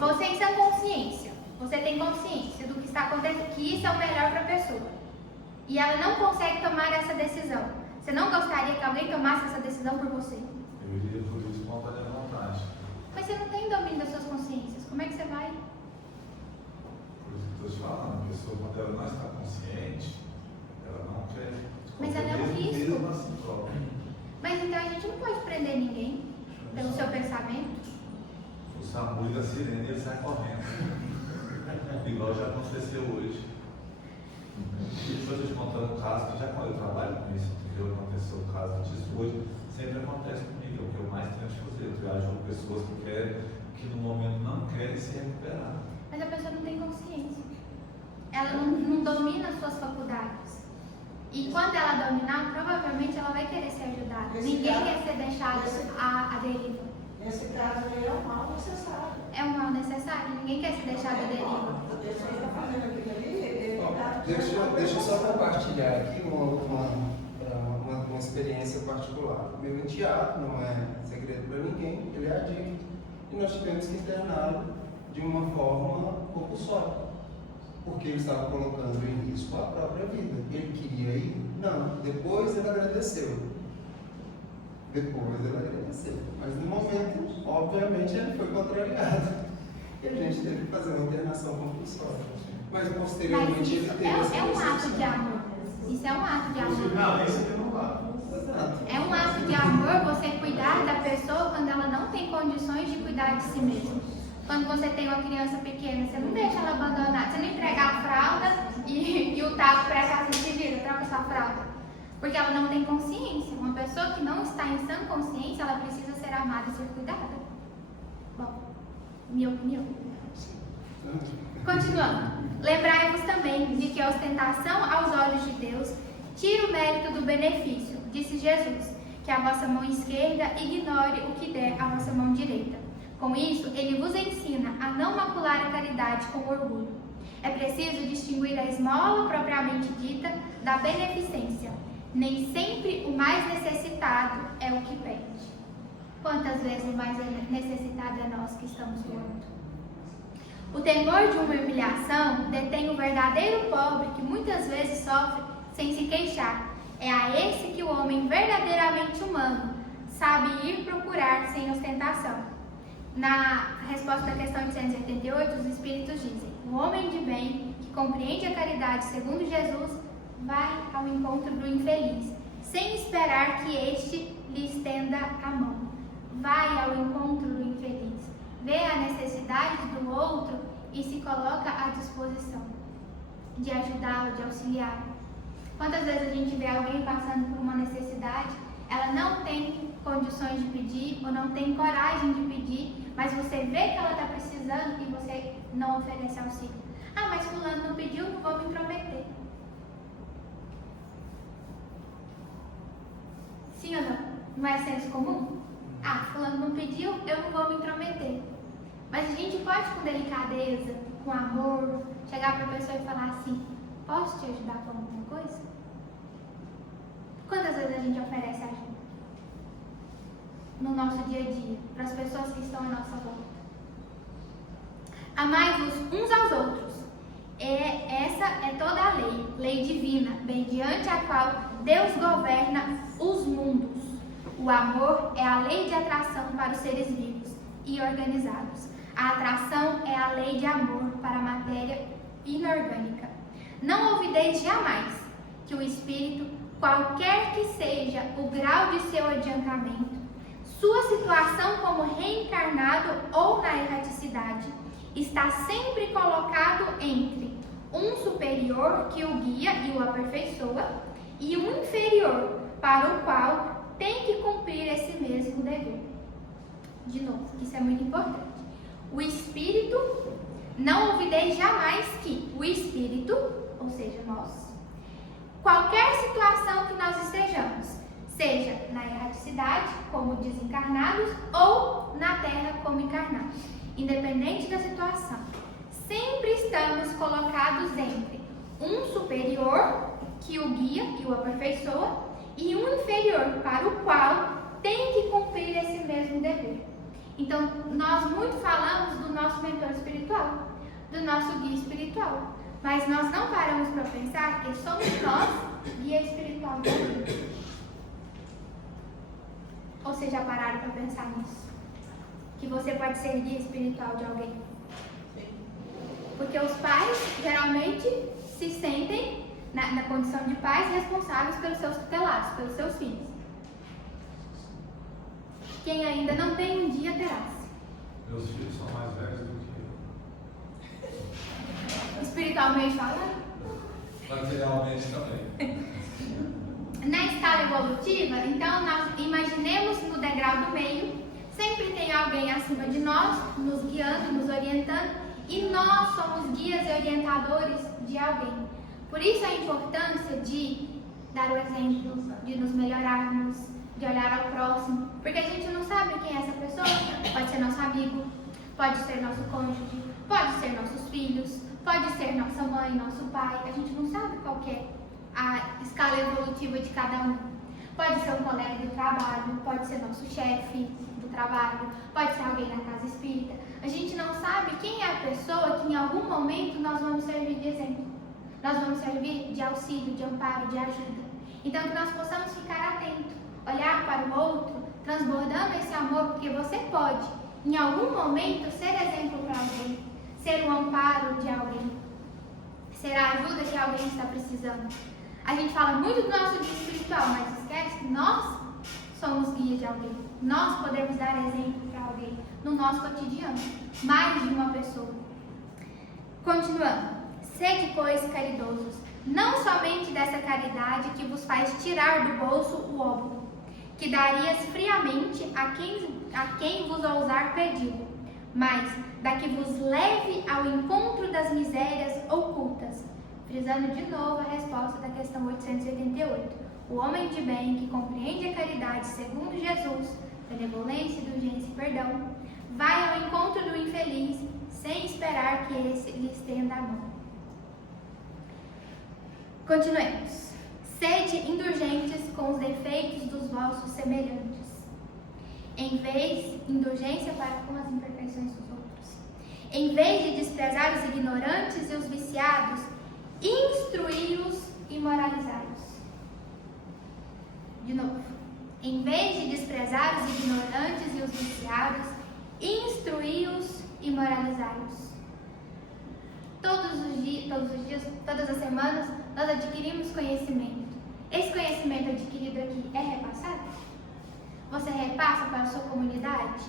você em sã consciência, você tem consciência do que está acontecendo, que isso é o melhor para a pessoa. E ela não consegue tomar essa decisão. Você não gostaria que alguém tomasse essa decisão por você? Eu iria por isso espontânea vontade. Mas você não tem domínio das suas consciências. Como é que você vai? Por isso que eu estou te falando, a pessoa, quando ela não está consciente, ela não quer. Mas ela é um risco. Mesmo assim própria. Mas então a gente não pode prender ninguém pelo seu pensamento. O SAMU da sirene, ele sai correndo. Igual já aconteceu hoje. E depois eu te contando um caso, que já quando eu trabalho com isso, entendeu? Aconteceu um caso disso hoje, sempre acontece comigo, é o que eu mais tento fazer. Eu viajo com pessoas que no momento não querem se recuperar. Mas a pessoa não tem consciência. Ela não domina as suas faculdades. E quando ela dominar, provavelmente ela vai querer ser ajudada. Ninguém quer ser deixado à deriva. Nesse caso aí é um mal necessário. É um mal necessário. Ninguém quer ser deixado à deriva. Deixa eu só compartilhar aqui uma experiência particular. Meu enteado, não é segredo para ninguém, ele é adicto. E nós tivemos que interná-lo de uma forma compulsória, porque ele estava colocando em risco a própria vida. Ele queria ir? Não. Depois ele agradeceu. Mas no momento, obviamente, ele foi contrariado. E a gente teve que fazer uma internação compulsória. Mas posteriormente Mas ele isso teve essa é um ato decisão. de amor. Isso é um ato de amor. Não, esse aqui não vale. Exato. É um ato de amor você cuidar da pessoa quando ela não tem condições de cuidar de si mesma. Quando você tem uma criança pequena, você não deixa ela abandonada, você não entrega a fralda e o taco para casa se vira, troca sua fralda. Porque ela não tem consciência. Uma pessoa que não está em sã consciência, ela precisa ser amada e ser cuidada. Bom, minha opinião. Continuando. Lembrai-vos também de que a ostentação aos olhos de Deus tira o mérito do benefício, disse Jesus, que a vossa mão esquerda ignore o que der a vossa mão direita. Com isso, ele vos ensina a não macular a caridade com orgulho. É preciso distinguir a esmola propriamente dita da beneficência. Nem sempre o mais necessitado é o que pede. Quantas vezes o mais necessitado é nós que estamos doando? O temor de uma humilhação detém o verdadeiro pobre que muitas vezes sofre sem se queixar. É a esse que o homem verdadeiramente humano sabe ir procurar sem ostentação. Na resposta da questão 888, os Espíritos dizem: o homem de bem, que compreende a caridade segundo Jesus, vai ao encontro do infeliz, sem esperar que este lhe estenda a mão. Vai ao encontro do infeliz, vê a necessidade do outro e se coloca à disposição de ajudá-lo, de auxiliá-lo. Quantas vezes a gente vê alguém passando por uma necessidade, ela não tem condições de pedir ou não tem coragem de pedir, mas você vê que ela está precisando e você não oferece auxílio. Ah, mas fulano não pediu, não vou me intrometer. Sim ou não? Não é senso comum? Ah, fulano não pediu, eu não vou me intrometer. Mas a gente pode, com delicadeza, com amor, chegar para a pessoa e falar assim: posso te ajudar com alguma coisa? Quantas vezes a gente oferece ajuda no nosso dia a dia, para as pessoas que estão à nossa volta? Amai-vos uns aos outros. Essa é toda a lei divina, mediante a qual Deus governa os mundos. O amor é a lei de atração para os seres vivos e organizados. A atração é a lei de amor para a matéria inorgânica. Não ouvideis jamais que o Espírito, qualquer que seja o grau de seu adiantamento, sua situação como reencarnado ou na erraticidade, está sempre colocado entre um superior que o guia e o aperfeiçoa e um inferior para o qual tem que cumprir esse mesmo dever. De novo, isso é muito importante. O Espírito, não ouvideis jamais que o Espírito, ou seja, nós, qualquer situação que nós estejamos, seja na erraticidade, como desencarnados, ou na Terra, como encarnados, independente da situação, sempre estamos colocados entre um superior, que o guia e o aperfeiçoa, e um inferior, para o qual tem que cumprir esse mesmo dever. Então, nós muito falamos do nosso mentor espiritual, do nosso guia espiritual, mas nós não paramos para pensar que somos nós guia espiritual de alguém. Ou vocês já pararam para pensar nisso? Que você pode ser guia espiritual de alguém? Porque os pais geralmente se sentem na condição de pais responsáveis pelos seus tutelados, pelos seus filhos. Quem ainda não tem, um dia terá. Meus filhos são mais velhos do que eu. Espiritualmente falando? Materialmente também. Na escala evolutiva, então, nós imaginemos no degrau do meio, sempre tem alguém acima de nós, nos guiando, nos orientando, e nós somos guias e orientadores de alguém. Por isso a importância de dar o exemplo, de nos melhorarmos, de olhar ao próximo, porque a gente não sabe quem é essa pessoa. Pode ser nosso amigo, pode ser nosso cônjuge, pode ser nossos filhos, pode ser nossa mãe, nosso pai. A gente não sabe qual que é a escala evolutiva de cada um. Pode ser um colega do trabalho, pode ser nosso chefe do trabalho, pode ser alguém na casa espírita. A gente não sabe quem é a pessoa que em algum momento nós vamos servir de exemplo. Nós vamos servir de auxílio, de amparo, de ajuda. Então que nós possamos ficar atentos, olhar para o outro, transbordando esse amor, porque você pode, em algum momento, ser exemplo para alguém, ser um amparo de alguém, ser a ajuda que alguém está precisando. A gente fala muito do nosso guia espiritual, mas esquece que nós somos guia de alguém. Nós podemos dar exemplo para alguém no nosso cotidiano, mais de uma pessoa. Continuando. Sede, pois, caridosos, não somente dessa caridade que vos faz tirar do bolso o óbolo, que darias friamente a quem vos ousar pedi-lo, mas da que vos leve ao encontro das misérias ocultas. Frisando de novo a resposta da questão 888. O homem de bem que compreende a caridade segundo Jesus, benevolência, indulgência e perdão, vai ao encontro do infeliz sem esperar que esse lhe estenda a mão. Continuemos. Sede indulgentes com os defeitos dos vossos semelhantes, em vez indulgência para com as imperfeições dos outros. Em vez de desprezar os ignorantes e os viciados, instruí-os e moralizai-os. De novo. Em vez de desprezar os ignorantes e os viciados, instruí-os e moralizai-os. Todos os dias, todas as semanas, nós adquirimos conhecimento. Esse conhecimento adquirido aqui é repassado? Você repassa para a sua comunidade?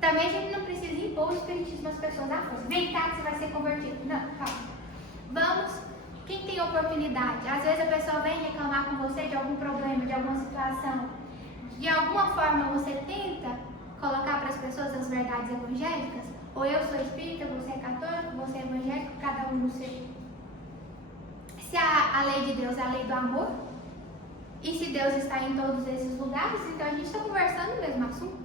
Também a gente não precisa impor o espiritismo às pessoas à força. Vem cá que você vai ser convertido. Não, calma. Vamos, quem tem oportunidade? Às vezes a pessoa vem reclamar com você de algum problema, de alguma situação. De alguma forma você tenta colocar para as pessoas as verdades evangélicas? Ou eu sou espírita, você é católico, você é evangélico, cada um no seu. Se a lei de Deus é a lei do amor, e se Deus está em todos esses lugares, então a gente está conversando o mesmo assunto.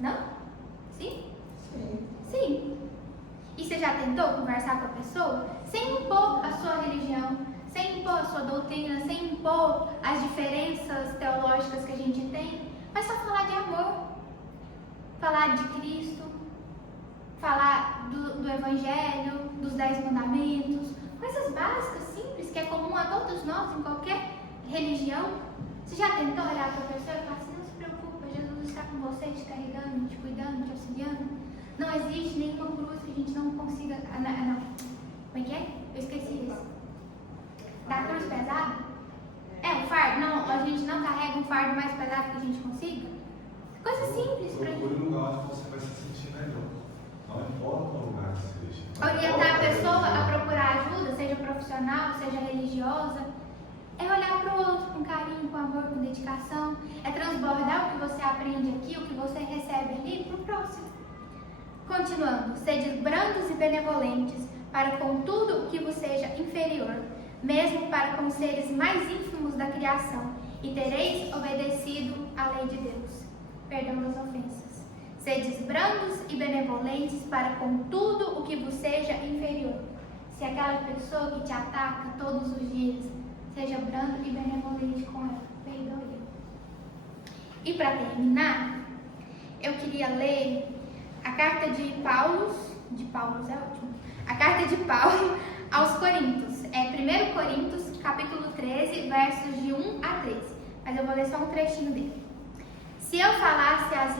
Não? Sim? Sim. conversar com a pessoa sem impor a sua religião, sem impor a sua doutrina, sem impor as diferenças teológicas que a gente tem, mas só falar de amor, falar de Cristo, falar do Evangelho, dos 10 mandamentos, coisas básicas, simples, que é comum a todos nós, em qualquer religião. Você já tentou olhar para a pessoa e falar assim, não se preocupa, Jesus está com você, te carregando, te cuidando, te auxiliando? Não existe nenhuma cruz que a gente não consiga... Não. Como é que é? Eu esqueci isso. Da cruz pesada? O fardo? Não, a gente não carrega um fardo mais pesado que a gente consiga? Coisa simples pra gente. Procure um lugar onde você vai se sentir melhor. Não importa o lugar que seja. Orientar a pessoa a procurar ajuda, seja profissional, seja religiosa, é olhar para o outro com carinho, com amor, com dedicação, é transbordar o que você aprende aqui, o que você recebe ali para o próximo. Continuando, sede brandos e benevolentes para com tudo o que vos seja inferior, mesmo para com os seres mais ínfimos da criação, e tereis obedecido à lei de Deus. Perdão das ofensas. Sedes brandos e benevolentes para com tudo o que vos seja inferior. Se aquela pessoa que te ataca todos os dias, seja brando e benevolente com ela. Perdoe. E para terminar, eu queria ler a carta de Paulo é ótimo. A carta de Paulo aos Coríntios. É 1 Coríntios, capítulo 13, versos de 1 a 13. Mas eu vou ler só um trechinho dele. Se eu falasse as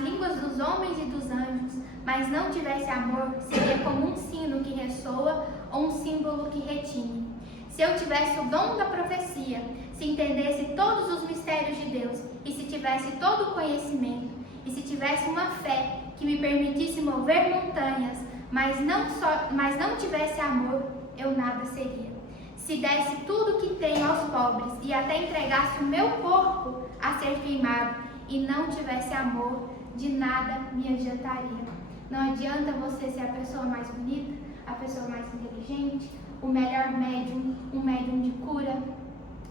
línguas dos homens e dos anjos, mas não tivesse amor, seria como um sino que ressoa ou um símbolo que retine. Se eu tivesse o dom da profecia, se entendesse todos os mistérios de Deus, e se tivesse todo o conhecimento, e se tivesse uma fé que me permitisse mover montanhas, mas não tivesse amor, eu nada seria. Se desse tudo que tenho aos pobres e até entregasse o meu corpo a ser queimado e não tivesse amor, de nada me adiantaria. Não adianta você ser a pessoa mais bonita, a pessoa mais inteligente, o melhor médium, um médium de cura.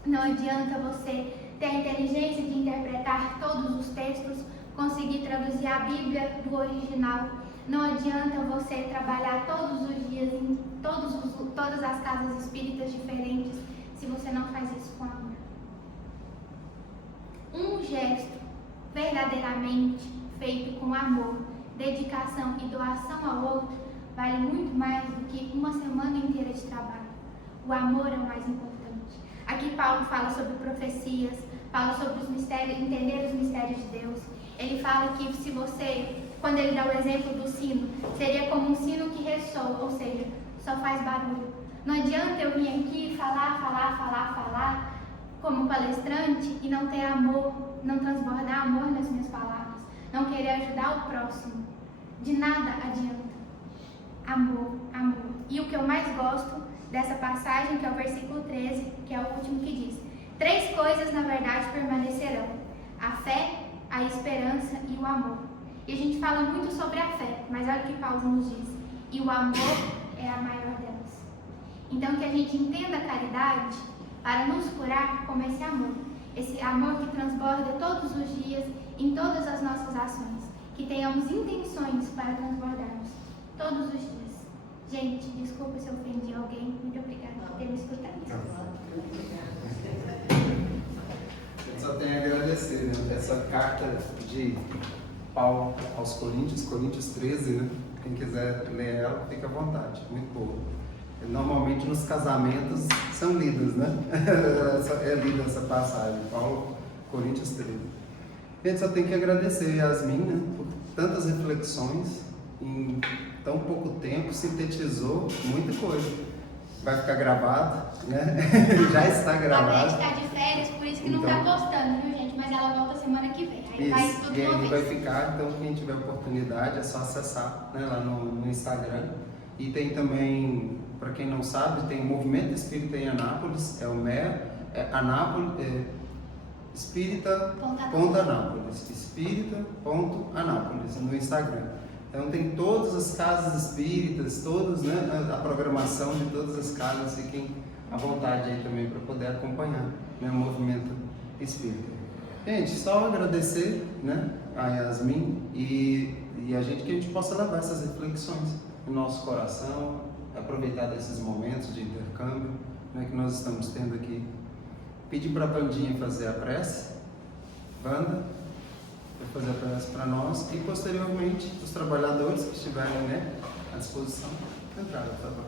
Não adianta você ter a inteligência de interpretar todos os textos, conseguir traduzir a Bíblia do original. Não adianta você trabalhar todos os dias em todas as casas espíritas diferentes se você não faz isso com amor. Um gesto verdadeiramente feito com amor, dedicação e doação ao outro vale muito mais do que uma semana inteira de trabalho. O amor é o mais importante. Aqui Paulo fala sobre profecias, fala sobre os mistérios, entender os mistérios de Deus. Ele fala que se você, quando ele dá o exemplo do sino, seria como um sino que ressoa, ou seja, só faz barulho. Não adianta eu vir aqui falar como palestrante e não ter amor, não transbordar amor nas minhas palavras, não querer ajudar o próximo. De nada adianta. Amor, amor. E o que eu mais gosto dessa passagem, que é o versículo 13, que é o último que diz: 3 coisas na verdade permanecerão: a fé, a esperança e o amor. E a gente fala muito sobre a fé, mas olha o que Paulo nos diz: e o amor é a maior delas. Então que a gente entenda a caridade para nos curar como esse amor que transborda todos os dias em todas as nossas ações, que tenhamos intenções para transbordarmos todos os dias. Gente, desculpa se eu ofendi alguém, muito obrigada por ter me escutado. Eu só tenho a agradecer, né? Essa carta de Paulo aos Coríntios 13, né? Quem quiser ler ela, fica à vontade, muito boa. Normalmente nos casamentos são lidas, né? É lida essa passagem, Paulo, Coríntios 13. A gente só tem que agradecer a Yasmin, né? Por tantas reflexões, em tão pouco tempo, sintetizou muita coisa. Vai ficar gravado, né? Já está A gravado. Beth está de férias, por isso que não está postando, viu, gente? Mas ela volta semana que vem. Aí faz Isso, tudo e uma aí vai vez. ficar, então quem tiver oportunidade é só acessar, né, lá no Instagram. E tem também, para quem não sabe, tem o Movimento Espírita em Anápolis, é o MEA, Espírita.anápolis, Espírita.anápolis no Instagram. Então tem todas as casas espíritas, todos, né, a programação de todas as casas, fiquem à vontade aí também para poder acompanhar, né, o movimento espírita. Gente, só agradecer, né, a Yasmin e a gente, que a gente possa levar essas reflexões no nosso coração, aproveitar desses momentos de intercâmbio, né, que nós estamos tendo aqui. Pedir para a bandinha fazer a prece, banda, vai fazer a prece para nós e posteriormente os trabalhadores que estiverem, né, à disposição, entrar, por favor.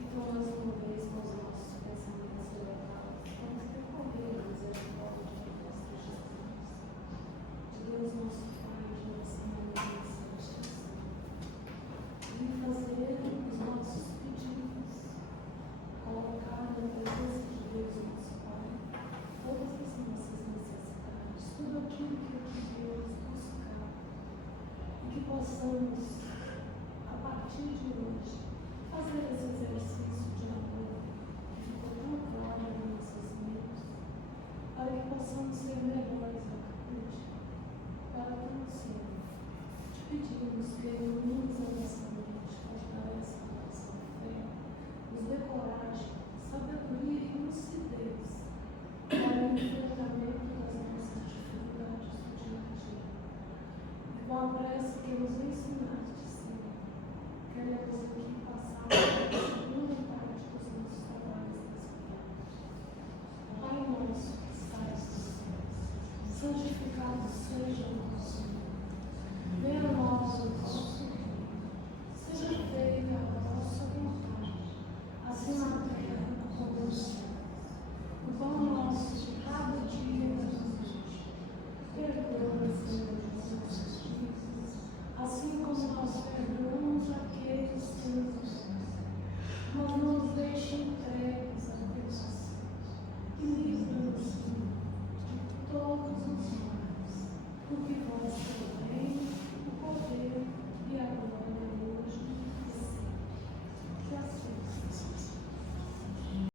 Então, mais uma vez, com os nossos pensamentos elevados, vamos percorrer a misericórdia de Mestre Jesus, de Deus nosso Pai, de nossa Maria Santíssima, e fazer os nossos pedidos, colocar na presença de Deus nosso Pai todas as nossas necessidades, tudo aquilo que queremos buscar, e que possamos, a partir de hoje, fazer esse exercício de amor que ficou tão claro em nossas mentes, para que possamos ser melhores a cada dia. Para tanto, Senhor, te pedimos que ilumines a nossa mente, fortalece a nossa fé, nos dê coragem, sabedoria e lucidez para o enfrentamento das nossas dificuldades do dia a dia. E com a prece que nos ensinaste, Senhor, queremos aqui